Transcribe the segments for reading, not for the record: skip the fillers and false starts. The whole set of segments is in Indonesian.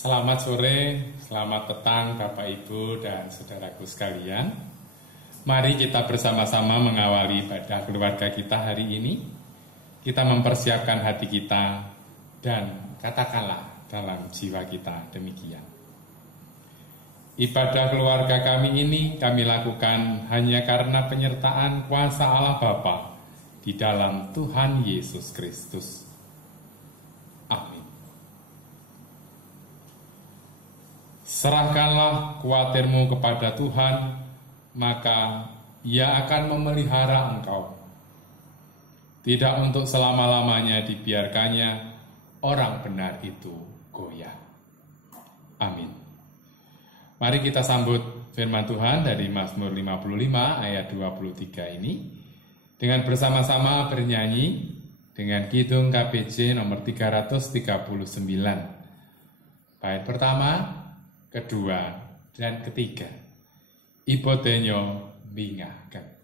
Selamat sore, selamat petang Bapak Ibu dan saudaraku sekalian. Mari kita bersama-sama mengawali ibadah keluarga kita hari ini. Kita mempersiapkan hati kita dan katakanlah dalam jiwa kita demikian. Ibadah keluarga kami ini kami lakukan hanya karena penyertaan kuasa Allah Bapa di dalam Tuhan Yesus Kristus. Amin. Serahkanlah kuatirmu kepada Tuhan, maka Ia akan memelihara engkau. Tidak untuk selama-lamanya dibiarkannya orang benar itu goyah. Amin. Mari kita sambut firman Tuhan dari Mazmur 55 ayat 23 ini dengan bersama-sama bernyanyi dengan kidung KBJ nomor 339. Bait pertama, kedua, dan ketiga. Ibotenyo bingahkan.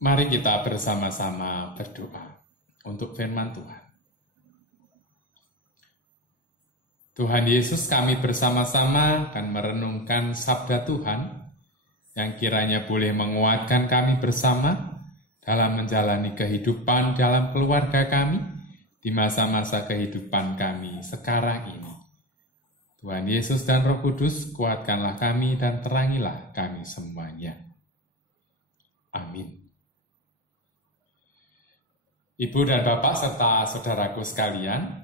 Mari kita bersama-sama berdoa untuk firman Tuhan. Tuhan Yesus, kami bersama-sama akan merenungkan sabda Tuhan yang kiranya boleh menguatkan kami bersama dalam menjalani kehidupan dalam keluarga kami di masa-masa kehidupan kami sekarang ini. Tuhan Yesus dan Roh Kudus, kuatkanlah kami dan terangilah kami semuanya. Amin. Ibu dan Bapak serta saudaraku sekalian,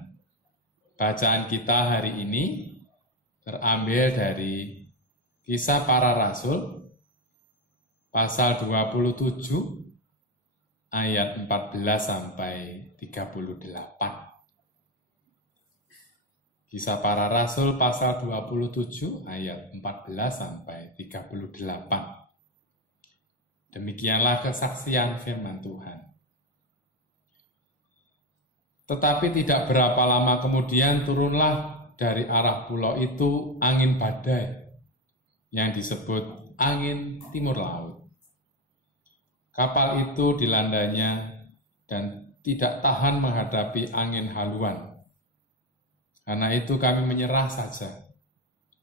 bacaan kita hari ini terambil dari Kisah Para Rasul, pasal 27, ayat 14 sampai 38. Kisah Para Rasul pasal 27 ayat 14 sampai 38. Demikianlah kesaksian firman Tuhan. Tetapi tidak berapa lama kemudian turunlah dari arah pulau itu angin badai yang disebut angin timur laut. Kapal itu dilandanya dan tidak tahan menghadapi angin haluan. Karena itu kami menyerah saja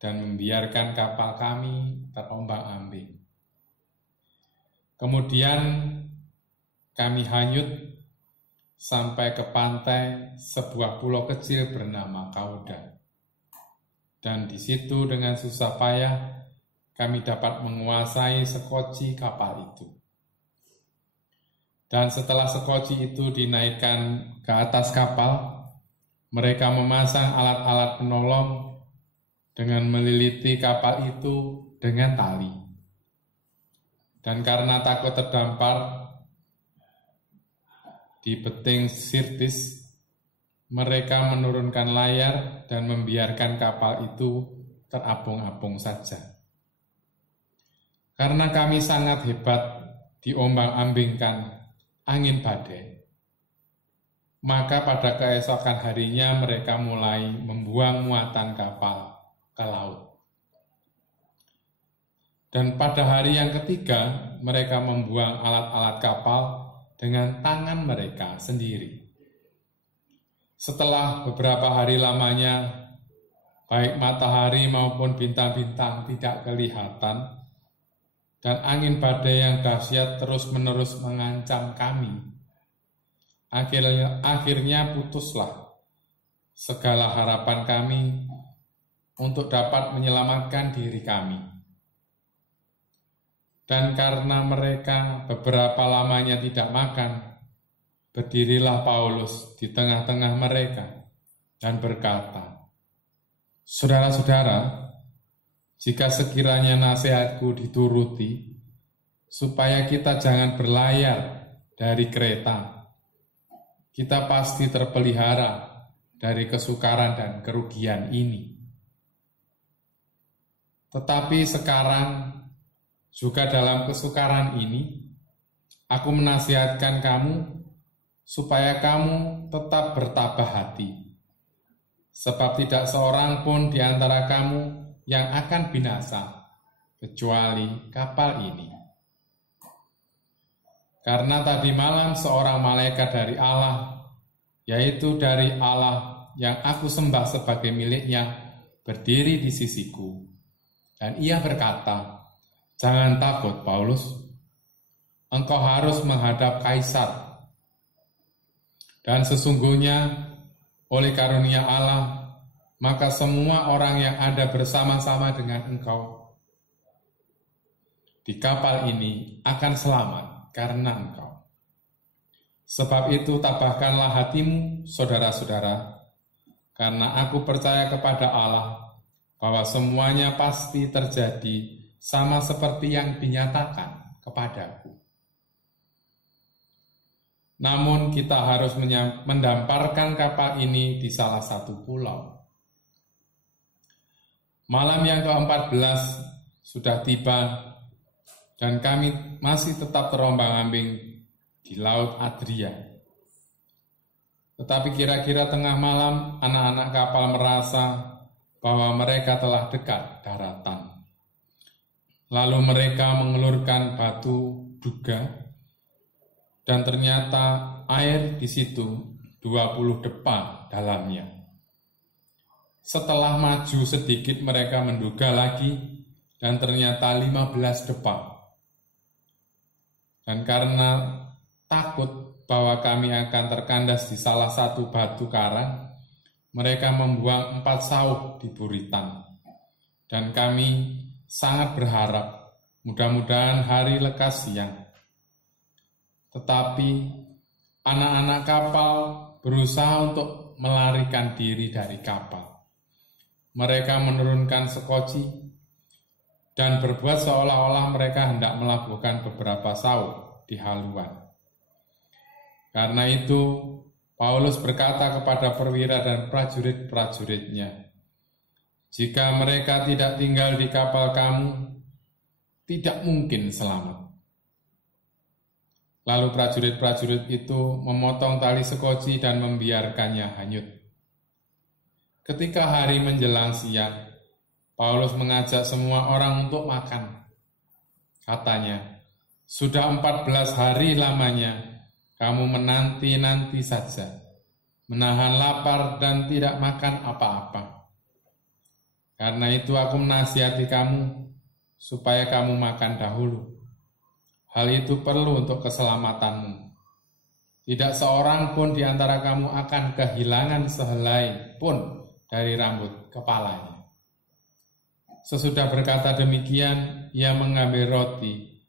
dan membiarkan kapal kami terombang-ambing. Kemudian kami hanyut sampai ke pantai sebuah pulau kecil bernama Kauda. Dan di situ dengan susah payah kami dapat menguasai sekoci kapal itu. Dan setelah sekoci itu dinaikkan ke atas kapal, mereka memasang alat-alat penolong dengan meliliti kapal itu dengan tali. Dan karena takut terdampar di beting Sirtis, mereka menurunkan layar dan membiarkan kapal itu terapung-apung saja. Karena kami sangat hebat diombang-ambingkan angin badai, maka pada keesokan harinya mereka mulai membuang muatan kapal ke laut. Dan pada hari yang ketiga, mereka membuang alat-alat kapal dengan tangan mereka sendiri. Setelah beberapa hari lamanya, baik matahari maupun bintang-bintang tidak kelihatan, dan angin badai yang dahsyat terus-menerus mengancam kami. Akhirnya putuslah segala harapan kami untuk dapat menyelamatkan diri kami. Dan karena mereka beberapa lamanya tidak makan, berdirilah Paulus di tengah-tengah mereka dan berkata, "Saudara-saudara, jika sekiranya nasihatku dituruti, supaya kita jangan berlayar dari kereta, kita pasti terpelihara dari kesukaran dan kerugian ini. Tetapi sekarang, juga dalam kesukaran ini, aku menasihatkan kamu supaya kamu tetap bertabah hati. Sebab tidak seorang pun di antara kamu yang akan binasa, kecuali kapal ini. Karena tadi malam seorang malaikat dari Allah, yaitu dari Allah yang aku sembah sebagai miliknya, berdiri di sisiku. Dan ia berkata, 'Jangan takut, Paulus. Engkau harus menghadap Kaisar. Dan sesungguhnya oleh karunia Allah, maka semua orang yang ada bersama-sama dengan engkau di kapal ini akan selamat karena engkau. Sebab itu tabahkanlah hatimu, saudara-saudara, karena aku percaya kepada Allah bahwa semuanya pasti terjadi sama seperti yang dinyatakan kepadaku. Namun kita harus mendamparkan kapal ini di salah satu pulau. Malam yang ke-14 sudah tiba dan kami masih tetap terombang-ambing di Laut Adria. Tetapi kira-kira tengah malam anak-anak kapal merasa bahwa mereka telah dekat daratan. Lalu mereka mengelurkan batu duga dan ternyata air di situ 20 depa dalamnya. Setelah maju sedikit mereka menduga lagi dan ternyata 15 depa. Dan karena takut bahwa kami akan terkandas di salah satu batu karang, mereka membuang 4 sauh di buritan. Dan kami sangat berharap mudah-mudahan hari lekas siang. Tetapi anak-anak kapal berusaha untuk melarikan diri dari kapal. Mereka menurunkan sekoci dan berbuat seolah-olah mereka hendak melabuhkan beberapa sauh di haluan. Karena itu, Paulus berkata kepada perwira dan prajurit-prajuritnya, "Jika mereka tidak tinggal di kapal kamu, tidak mungkin selamat." Lalu prajurit-prajurit itu memotong tali sekoci dan membiarkannya hanyut. Ketika hari menjelang siang, Paulus mengajak semua orang untuk makan. Katanya, "Sudah 14 hari lamanya kamu menanti-nanti saja, menahan lapar dan tidak makan apa-apa. Karena itu aku menasihati kamu, supaya kamu makan dahulu. Hal itu perlu untuk keselamatanmu. Tidak seorang pun di antara kamu akan kehilangan sehelai pun dari rambut kepalanya." Sesudah berkata demikian, ia mengambil roti,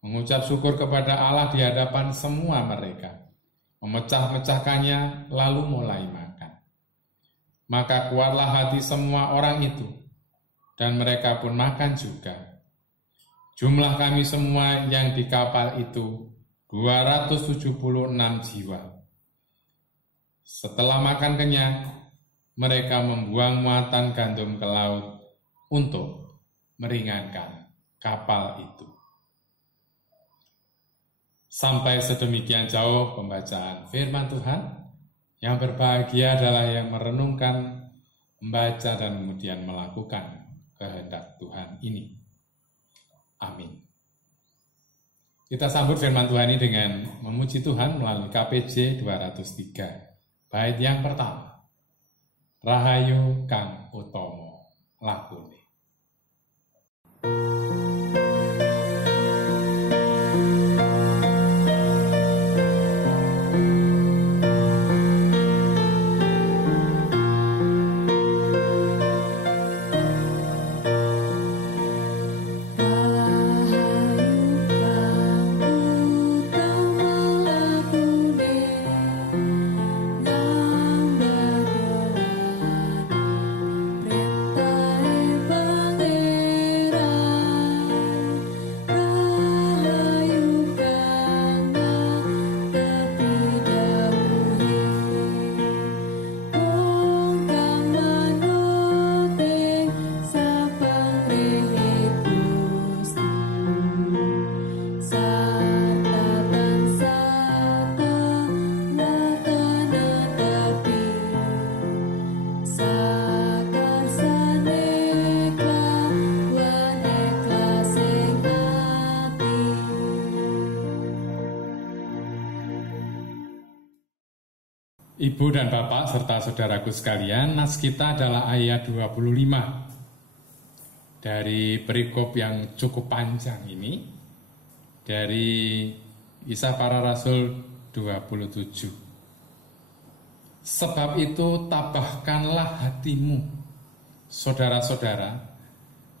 mengucap syukur kepada Allah di hadapan semua mereka, memecah-mecahkannya, lalu mulai makan. Maka kuatlah hati semua orang itu, dan mereka pun makan juga. Jumlah kami semua yang di kapal itu 276 jiwa. Setelah makan kenyang, mereka membuang muatan gandum ke laut untuk meringankan kapal itu. Sampai sedemikian jauh pembacaan firman Tuhan. Yang berbahagia adalah yang merenungkan, membaca, dan kemudian melakukan kehendak Tuhan ini. Amin. Kita sambut firman Tuhan ini dengan memuji Tuhan melalui KPJ 203. Bait yang pertama, Rahayu Kang Utomo lakune. Ibu dan Bapak serta saudaraku sekalian, nas kita adalah ayat 25 dari perikop yang cukup panjang ini, dari Kisah Para Rasul 27. Sebab itu tabahkanlah hatimu, saudara-saudara,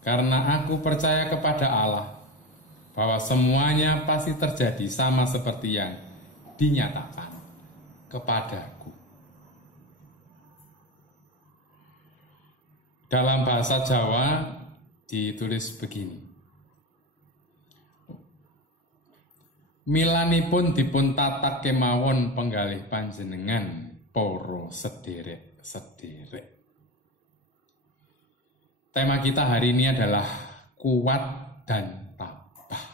karena aku percaya kepada Allah, bahwa semuanya pasti terjadi sama seperti yang dinyatakan kepadaku. Dalam bahasa Jawa ditulis begini. Milanipun dipun tatak kemawon penggalih panjenengan poro sederek-sederek. Tema kita hari ini adalah kuat dan tabah.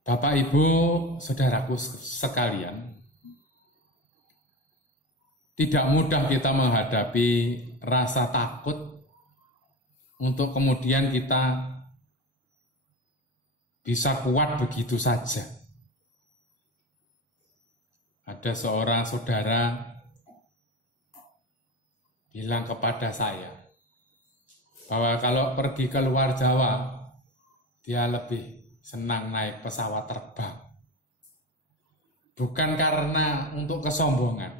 Bapak, Ibu, saudaraku sekalian, tidak mudah kita menghadapi rasa takut untuk kemudian kita bisa kuat begitu saja. Ada seorang saudara bilang kepada saya bahwa kalau pergi ke luar Jawa, dia lebih senang naik pesawat terbang. Bukan karena untuk kesombongan,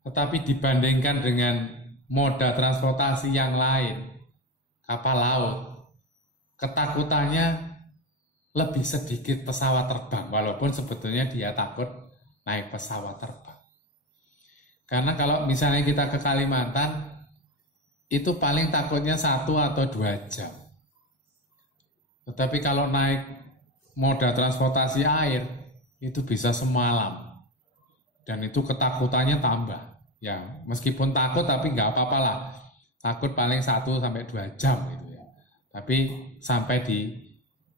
tetapi dibandingkan dengan moda transportasi yang lain, kapal laut, ketakutannya lebih sedikit pesawat terbang, walaupun sebetulnya dia takut naik pesawat terbang. Karena kalau misalnya kita ke Kalimantan, itu paling takutnya 1 atau 2 jam. Tetapi kalau naik moda transportasi air, itu bisa semalam. Dan itu ketakutannya tambah. Ya, meskipun takut tapi nggak apa-apa lah. Takut paling 1 sampai 2 jam gitu ya. Tapi sampai di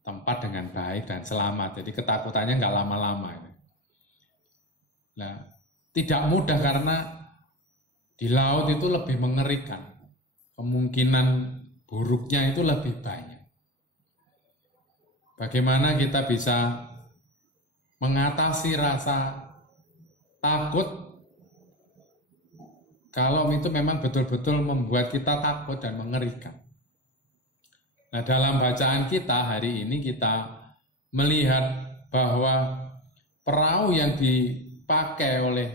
tempat dengan baik dan selamat. Jadi ketakutannya nggak lama-lama. Nah, tidak mudah karena di laut itu lebih mengerikan. Kemungkinan buruknya itu lebih banyak. Bagaimana kita bisa mengatasi rasa takut kalau itu memang betul-betul membuat kita takut dan mengerikan. Nah, dalam bacaan kita hari ini kita melihat bahwa perahu yang dipakai oleh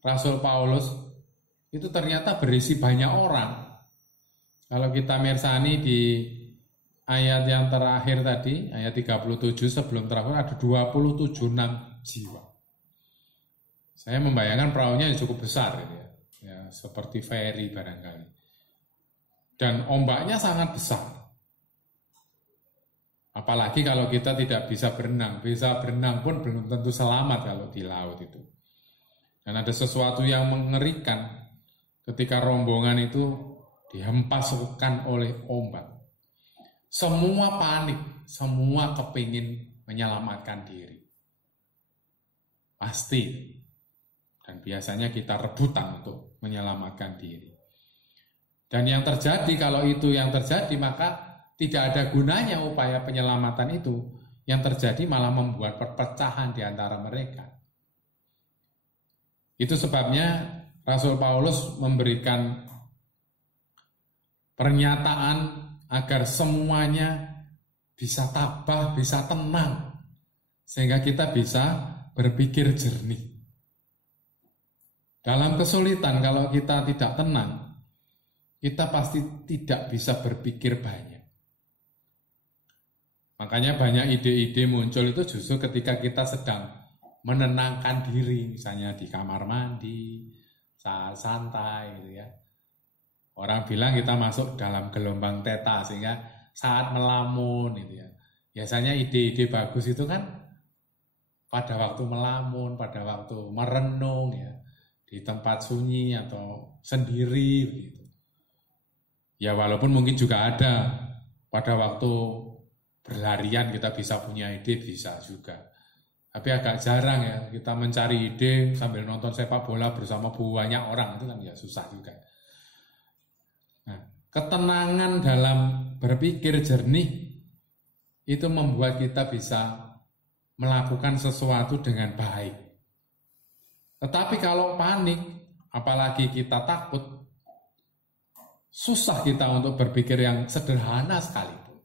Rasul Paulus itu ternyata berisi banyak orang. Kalau kita mirsani di ayat yang terakhir tadi, ayat 37 sebelum terakhir ada 27,6 jiwa. Saya membayangkan perahunya cukup besar gitu ya. Ya, seperti ferry barangkali. Dan ombaknya sangat besar. Apalagi kalau kita tidak bisa berenang pun belum tentu selamat kalau di laut itu. Dan ada sesuatu yang mengerikan ketika rombongan itu dihempaskan oleh ombak. Semua panik, semua kepingin menyelamatkan diri. Pasti. Dan biasanya kita rebutan untuk menyelamatkan diri. Dan yang terjadi, kalau itu yang terjadi, maka tidak ada gunanya upaya penyelamatan itu. Yang terjadi malah membuat perpecahan di antara mereka. Itu sebabnya Rasul Paulus memberikan pernyataan agar semuanya bisa tabah, bisa tenang. Sehingga kita bisa berpikir jernih. Dalam kesulitan kalau kita tidak tenang, kita pasti tidak bisa berpikir banyak. Makanya banyak ide-ide muncul itu justru ketika kita sedang menenangkan diri, misalnya di kamar mandi, saat santai gitu ya. Orang bilang kita masuk dalam gelombang theta sehingga saat melamun gitu ya. Biasanya ide-ide bagus itu kan pada waktu melamun, pada waktu merenung ya, di tempat sunyi atau sendiri begitu. Ya walaupun mungkin juga ada pada waktu berlarian kita bisa punya ide, bisa juga. Tapi agak jarang ya kita mencari ide sambil nonton sepak bola bersama banyak orang, itu kan ya susah juga. Nah, ketenangan dalam berpikir jernih itu membuat kita bisa melakukan sesuatu dengan baik. Tetapi kalau panik, apalagi kita takut, susah kita untuk berpikir yang sederhana sekalipun.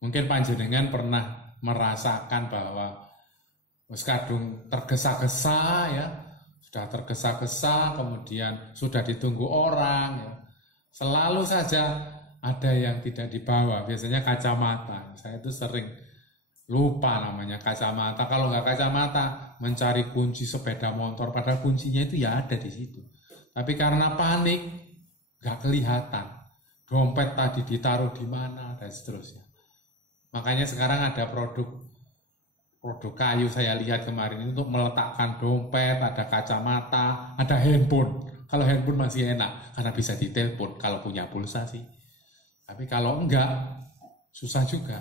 Mungkin panjenengan pernah merasakan bahwa kadung tergesa-gesa ya, sudah tergesa-gesa, kemudian sudah ditunggu orang ya. Selalu saja ada yang tidak dibawa, biasanya kacamata. Saya itu sering lupa namanya kacamata. Kalau nggak kacamata, mencari kunci sepeda motor, padahal kuncinya itu ya ada di situ. Tapi karena panik, nggak kelihatan. Dompet tadi ditaruh di mana dan seterusnya. Makanya sekarang ada produk kayu saya lihat kemarin ini untuk meletakkan dompet, ada kacamata, ada handphone. Kalau handphone masih enak karena bisa ditelepon kalau punya pulsa sih. Tapi kalau enggak, susah juga.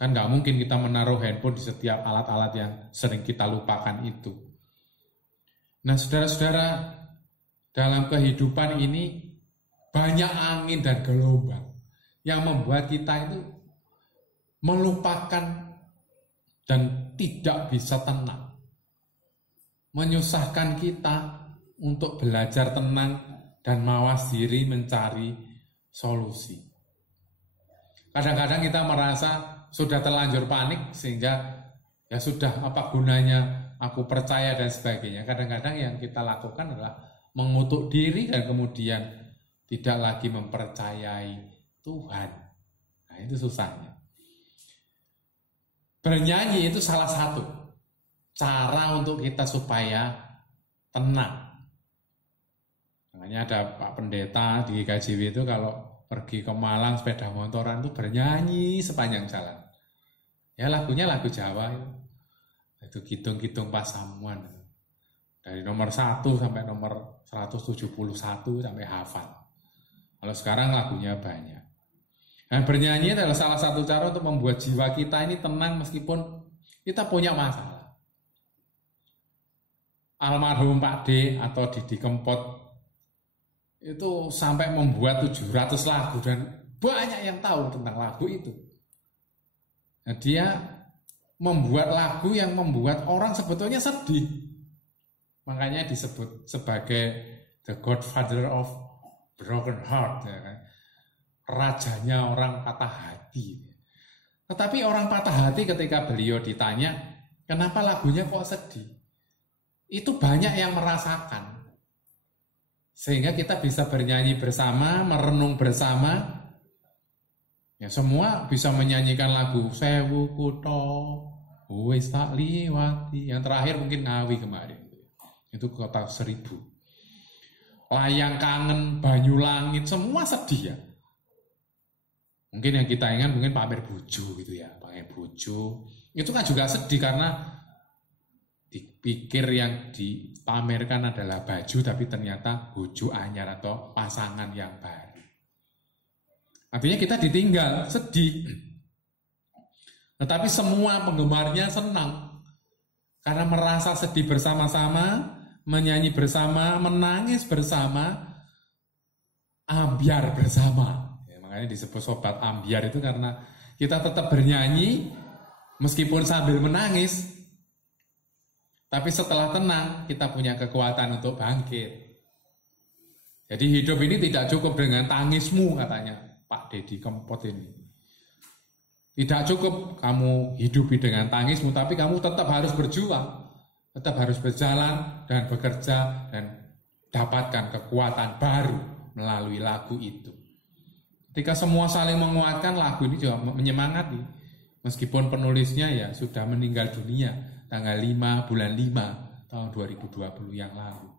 Kan nggak mungkin kita menaruh handphone di setiap alat-alat yang sering kita lupakan itu. Nah saudara-saudara, dalam kehidupan ini banyak angin dan gelombang yang membuat kita itu melupakan dan tidak bisa tenang. Menyusahkan kita, untuk belajar tenang dan mawas diri mencari solusi. Kadang-kadang kita merasa sudah terlanjur panik sehingga ya sudah, apa gunanya aku percaya dan sebagainya. Kadang-kadang yang kita lakukan adalah mengutuk diri dan kemudian tidak lagi mempercayai Tuhan. Nah, itu susahnya. Bernyanyi itu salah satu cara untuk kita supaya tenang. Makanya ada Pak Pendeta di GKJW itu kalau pergi ke Malang sepeda motoran itu bernyanyi sepanjang jalan. Ya lagunya lagu Jawa itu Kidung-Kidung Pasamuan. Dari nomor 1 sampai nomor 171 sampai hafal. Kalau sekarang lagunya banyak. Nah, bernyanyi adalah salah satu cara untuk membuat jiwa kita ini tenang meskipun kita punya masalah. Almarhum Pak D atau Didi Kempot itu sampai membuat 700 lagu dan banyak yang tahu tentang lagu itu. Nah, dia membuat lagu yang membuat orang sebetulnya sedih. Makanya disebut sebagai the godfather of broken heart, ya kan? Rajanya orang patah hati. Tetapi orang patah hati ketika beliau ditanya, kenapa lagunya kok sedih? Itu banyak yang merasakan. Sehingga kita bisa bernyanyi bersama, merenung bersama. Ya semua bisa menyanyikan lagu Sewu Kutho wis tak liwati. Yang terakhir mungkin Ngawi kemarin. Itu kota 1000. Layang Kangen, Banyulangit, semua sedih ya. Mungkin yang kita ingat mungkin pamer bojo gitu ya, pamer bojo. Itu kan juga sedih karena dipikir yang dipamerkan adalah baju tapi ternyata bojo anyar atau pasangan yang baru. Artinya kita ditinggal, sedih. Tetapi semua penggemarnya senang karena merasa sedih bersama-sama, menyanyi bersama, menangis bersama, ambiar bersama. Ya, makanya disebut sobat ambiar itu karena kita tetap bernyanyi meskipun sambil menangis. Tapi setelah tenang, kita punya kekuatan untuk bangkit. Jadi hidup ini tidak cukup dengan tangismu, katanya Pak Didi Kempot ini. Tidak cukup kamu hidupi dengan tangismu, tapi kamu tetap harus berjuang. Tetap harus berjalan dan bekerja dan dapatkan kekuatan baru melalui lagu itu. Ketika semua saling menguatkan, lagu ini juga menyemangati. Meskipun penulisnya ya sudah meninggal dunia tanggal 5 bulan 5 tahun 2020 yang lalu.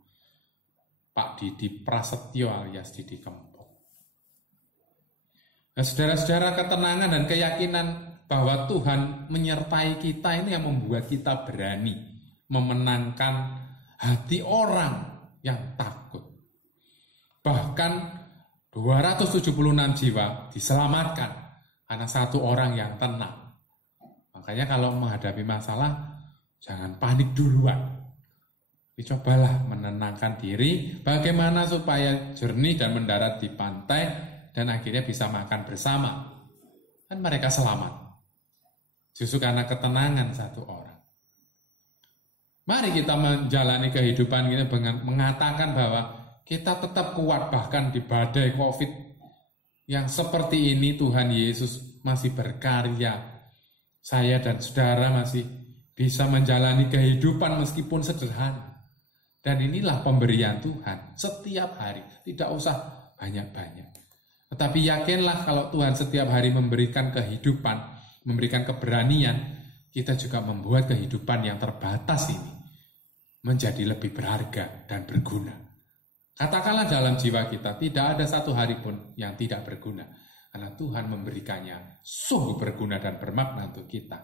Pak Didi Prasetyo alias Didi Kempot. Nah, saudara-saudara, ketenangan dan keyakinan bahwa Tuhan menyertai kita ini yang membuat kita berani memenangkan hati orang yang takut. Bahkan 276 jiwa diselamatkan karena satu orang yang tenang. Makanya kalau menghadapi masalah, jangan panik duluan. Cobalah menenangkan diri, bagaimana supaya jernih dan mendarat di pantai dan akhirnya bisa makan bersama. Dan mereka selamat. Justru karena ketenangan satu orang. Mari kita menjalani kehidupan ini dengan mengatakan bahwa kita tetap kuat bahkan di badai COVID yang seperti ini. Tuhan Yesus masih berkarya. Saya dan saudara masih bisa menjalani kehidupan meskipun sederhana. Dan inilah pemberian Tuhan setiap hari. Tidak usah banyak-banyak. Tetapi yakinlah kalau Tuhan setiap hari memberikan kehidupan, memberikan keberanian, kita juga membuat kehidupan yang terbatas ini menjadi lebih berharga dan berguna. Katakanlah dalam jiwa kita, tidak ada satu hari pun yang tidak berguna. Karena Tuhan memberikannya sungguh berguna dan bermakna untuk kita.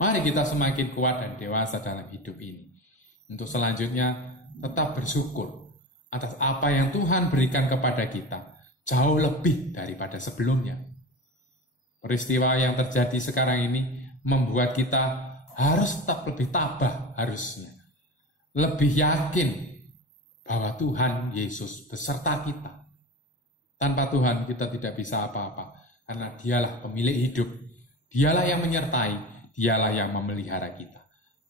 Mari kita semakin kuat dan dewasa dalam hidup ini. Untuk selanjutnya tetap bersyukur atas apa yang Tuhan berikan kepada kita. Jauh lebih daripada sebelumnya. Peristiwa yang terjadi sekarang ini membuat kita harus tetap lebih tabah harusnya. Lebih yakin bahwa Tuhan Yesus beserta kita. Tanpa Tuhan kita tidak bisa apa-apa. Karena dialah pemilik hidup. Dialah yang menyertai. Dialah yang memelihara kita.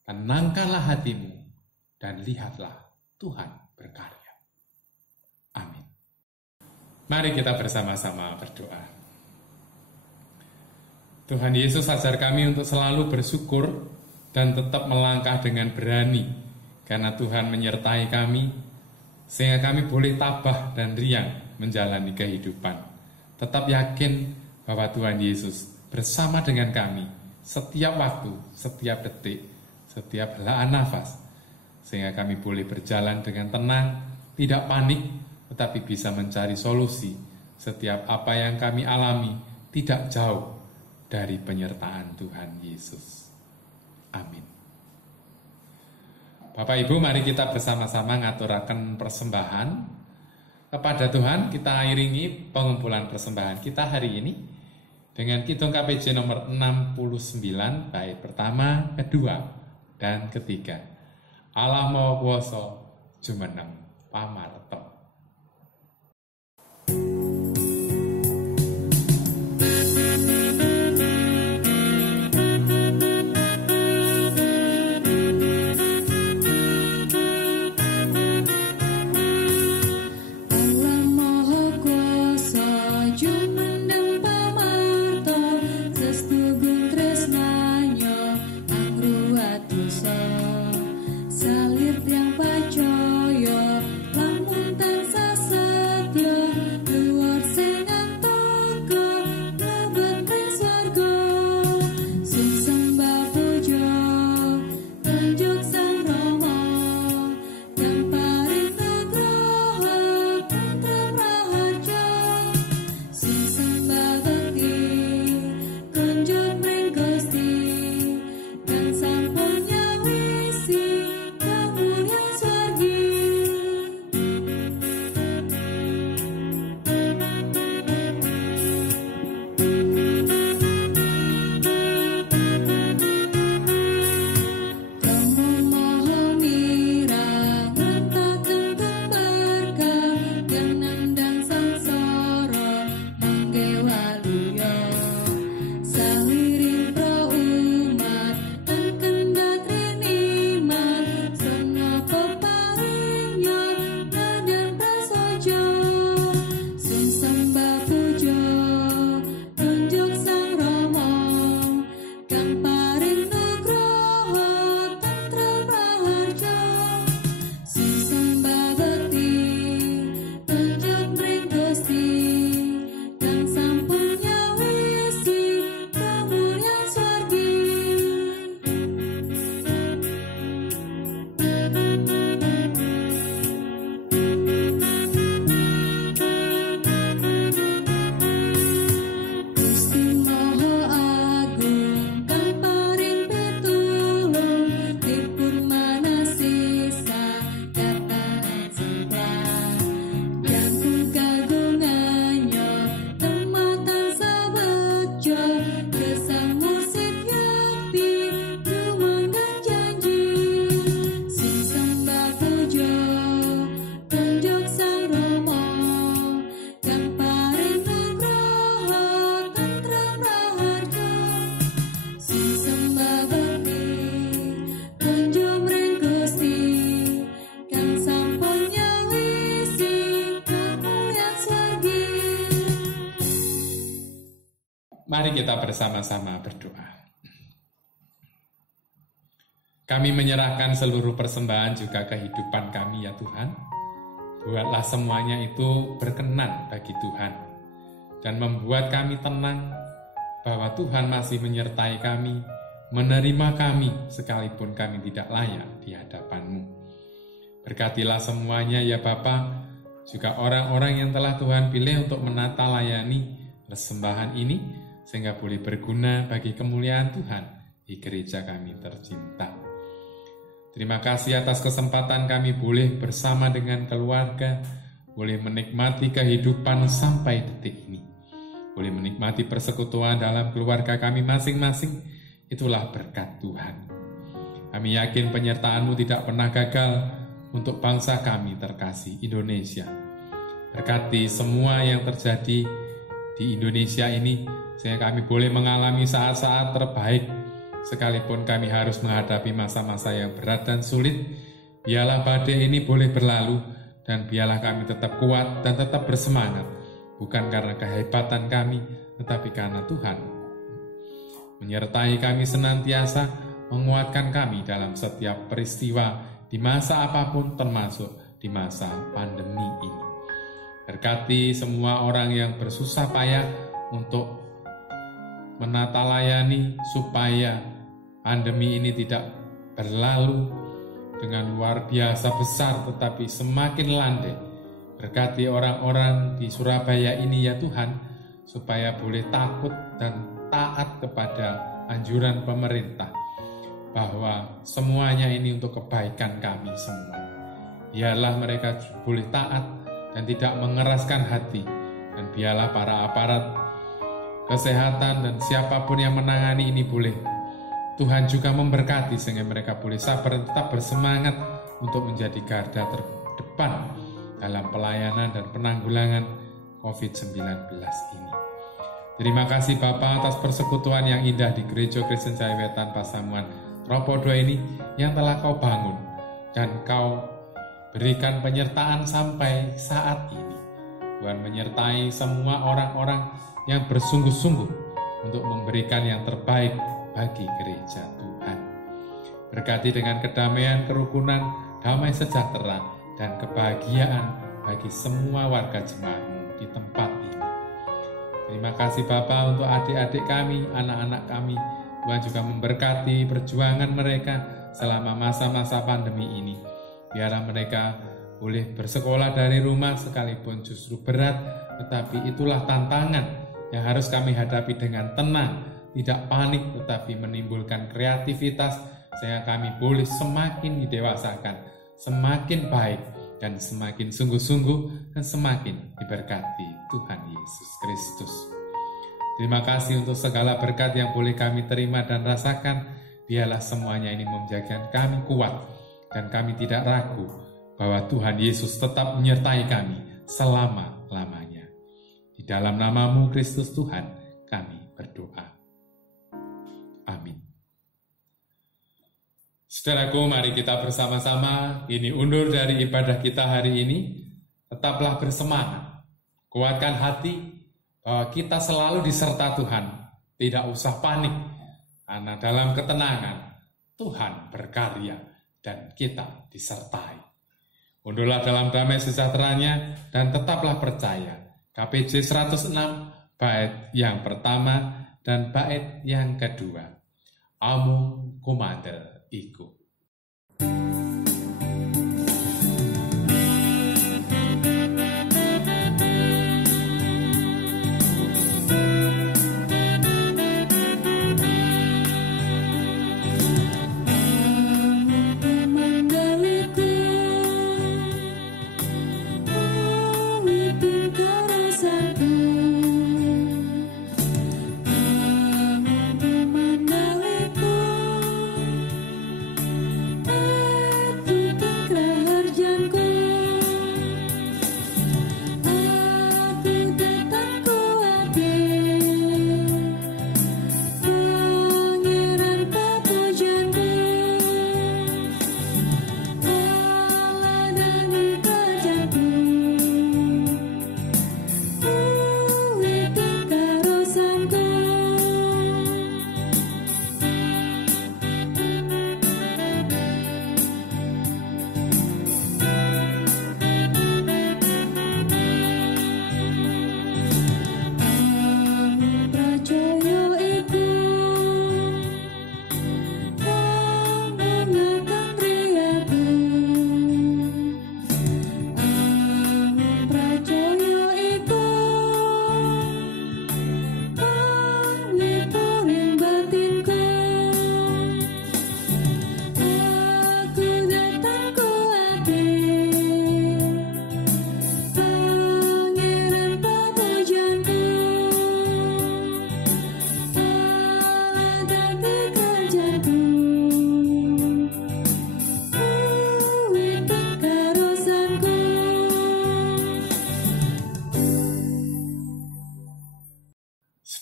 Tenangkanlah hatimu dan lihatlah Tuhan berkarya. Amin. Mari kita bersama-sama berdoa. Tuhan Yesus, ajar kami untuk selalu bersyukur dan tetap melangkah dengan berani, karena Tuhan menyertai kami, sehingga kami boleh tabah dan riang menjalani kehidupan. Tetap yakin bahwa Tuhan Yesus bersama dengan kami setiap waktu, setiap detik, setiap helaan nafas, sehingga kami boleh berjalan dengan tenang, tidak panik, tetapi bisa mencari solusi setiap apa yang kami alami tidak jauh dari penyertaan Tuhan Yesus. Amin. Bapak Ibu, mari kita bersama-sama ngaturaken persembahan kepada Tuhan. Kita iringi pengumpulan persembahan kita hari ini dengan kidung KPJ nomor 69, bait pertama, kedua, dan ketiga. Allah Maha Kuwasa jumeneng pamarto. Salir yang pacoyo lamun Mari kita bersama-sama berdoa. Kami menyerahkan seluruh persembahan juga kehidupan kami ya Tuhan. Buatlah semuanya itu berkenan bagi Tuhan. Dan membuat kami tenang bahwa Tuhan masih menyertai kami, menerima kami sekalipun kami tidak layak di hadapan-Mu. Berkatilah semuanya ya Bapa, juga orang-orang yang telah Tuhan pilih untuk menata layani persembahan ini, sehingga boleh berguna bagi kemuliaan Tuhan di gereja kami tercinta. Terima kasih atas kesempatan kami boleh bersama dengan keluarga, boleh menikmati kehidupan sampai detik ini. Boleh menikmati persekutuan dalam keluarga kami masing-masing, itulah berkat Tuhan. Kami yakin penyertaan-Mu tidak pernah gagal untuk bangsa kami terkasih Indonesia. Berkati semua yang terjadi di Indonesia ini, sehingga kami boleh mengalami saat-saat terbaik, sekalipun kami harus menghadapi masa-masa yang berat dan sulit. Biarlah badai ini boleh berlalu, dan biarlah kami tetap kuat dan tetap bersemangat, bukan karena kehebatan kami, tetapi karena Tuhan menyertai kami senantiasa, menguatkan kami dalam setiap peristiwa di masa apapun, termasuk di masa pandemi ini. Berkati semua orang yang bersusah payah untuk menata layani supaya pandemi ini tidak berlalu dengan luar biasa besar, tetapi semakin landai. Berkati orang-orang di Surabaya ini ya Tuhan, supaya boleh takut dan taat kepada anjuran pemerintah, bahwa semuanya ini untuk kebaikan kami semua. Biarlah mereka boleh taat dan tidak mengeraskan hati, dan biarlah para aparat kesehatan dan siapapun yang menangani ini boleh Tuhan juga memberkati, sehingga mereka boleh sabar dan tetap bersemangat untuk menjadi garda terdepan dalam pelayanan dan penanggulangan COVID-19 ini. Terima kasih Bapa atas persekutuan yang indah di Gereja Kristen Jaya Wetan Pasamuan Tropodo ini yang telah Kau bangun dan Kau berikan penyertaan sampai saat ini. Tuhan menyertai semua orang-orang yang bersungguh-sungguh untuk memberikan yang terbaik bagi gereja Tuhan. Berkati dengan kedamaian, kerukunan, damai sejahtera, dan kebahagiaan bagi semua warga jemaat-Mu di tempat ini. Terima kasih Bapa untuk adik-adik kami, anak-anak kami. Tuhan juga memberkati perjuangan mereka selama masa-masa pandemi ini. Biarlah mereka boleh bersekolah dari rumah sekalipun justru berat, tetapi itulah tantangan yang harus kami hadapi dengan tenang, tidak panik, tetapi menimbulkan kreativitas, sehingga kami boleh semakin didewasakan, semakin baik, dan semakin sungguh-sungguh, dan semakin diberkati Tuhan Yesus Kristus. Terima kasih untuk segala berkat yang boleh kami terima dan rasakan. Biarlah semuanya ini menjadikan kami kuat, dan kami tidak ragu bahwa Tuhan Yesus tetap menyertai kami selama-lamanya. Di dalam nama-Mu Kristus Tuhan, kami berdoa. Amin. Saudaraku, mari kita bersama-sama ini undur dari ibadah kita hari ini. Tetaplah bersemangat, kuatkan hati bahwa kita selalu diserta Tuhan. Tidak usah panik, karena dalam ketenangan Tuhan berkarya dan kita disertai. Undurlah dalam damai sejahteranya dan tetaplah percaya. KPJ 106 bait yang pertama dan bait yang kedua. Amung kumandel iku.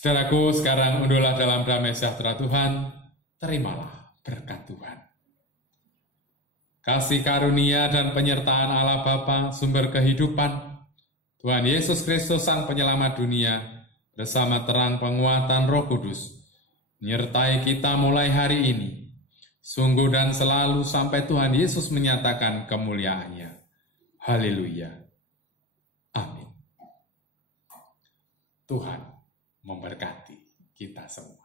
Saudaraku, sekarang unduhlah dalam damai sejahtera Tuhan, terimalah berkat Tuhan. kasih karunia dan penyertaan Allah Bapa, sumber kehidupan, Tuhan Yesus Kristus Sang Penyelamat dunia, bersama terang penguatan Roh Kudus, menyertai kita mulai hari ini, sungguh dan selalu sampai Tuhan Yesus menyatakan kemuliaannya. Haleluya. Amin. Tuhan memberkati kita semua.